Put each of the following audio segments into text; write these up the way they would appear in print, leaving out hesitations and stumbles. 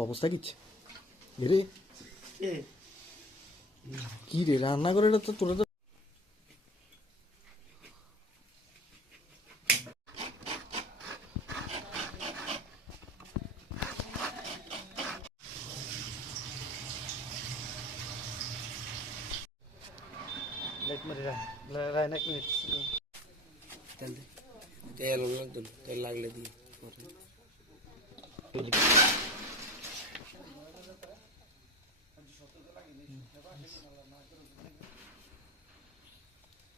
অবস্থা কিচ্ছে রে কি রে রান্না করে তো তোরা তো তেল তেল লাগলে দিয়ে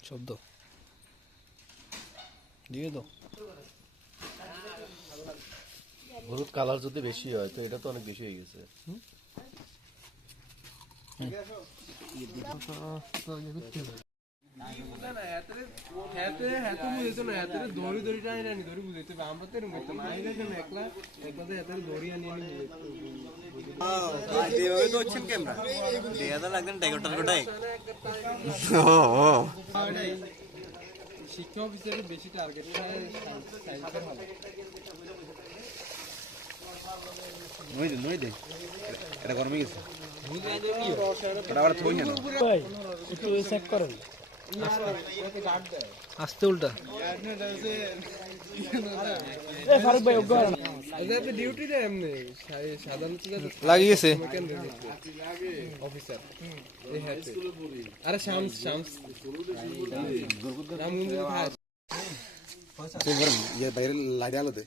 শব্দ দিয়ে দাও। হলুদ কালার যদি বেশি হয় তো এটা তো অনেক বেশি হয়ে গেছে। শিক্ষা অফিসারের বেশি টার্গেট এটা গরমে গেছে একটু চেক করেন আস্তে উল্টা ফারুক ভাই ডিউটি দেয় এমনি সাধারণত লাগিয়েছে অফিসার আরে শামস শামস বাইরে লাগে আলো দে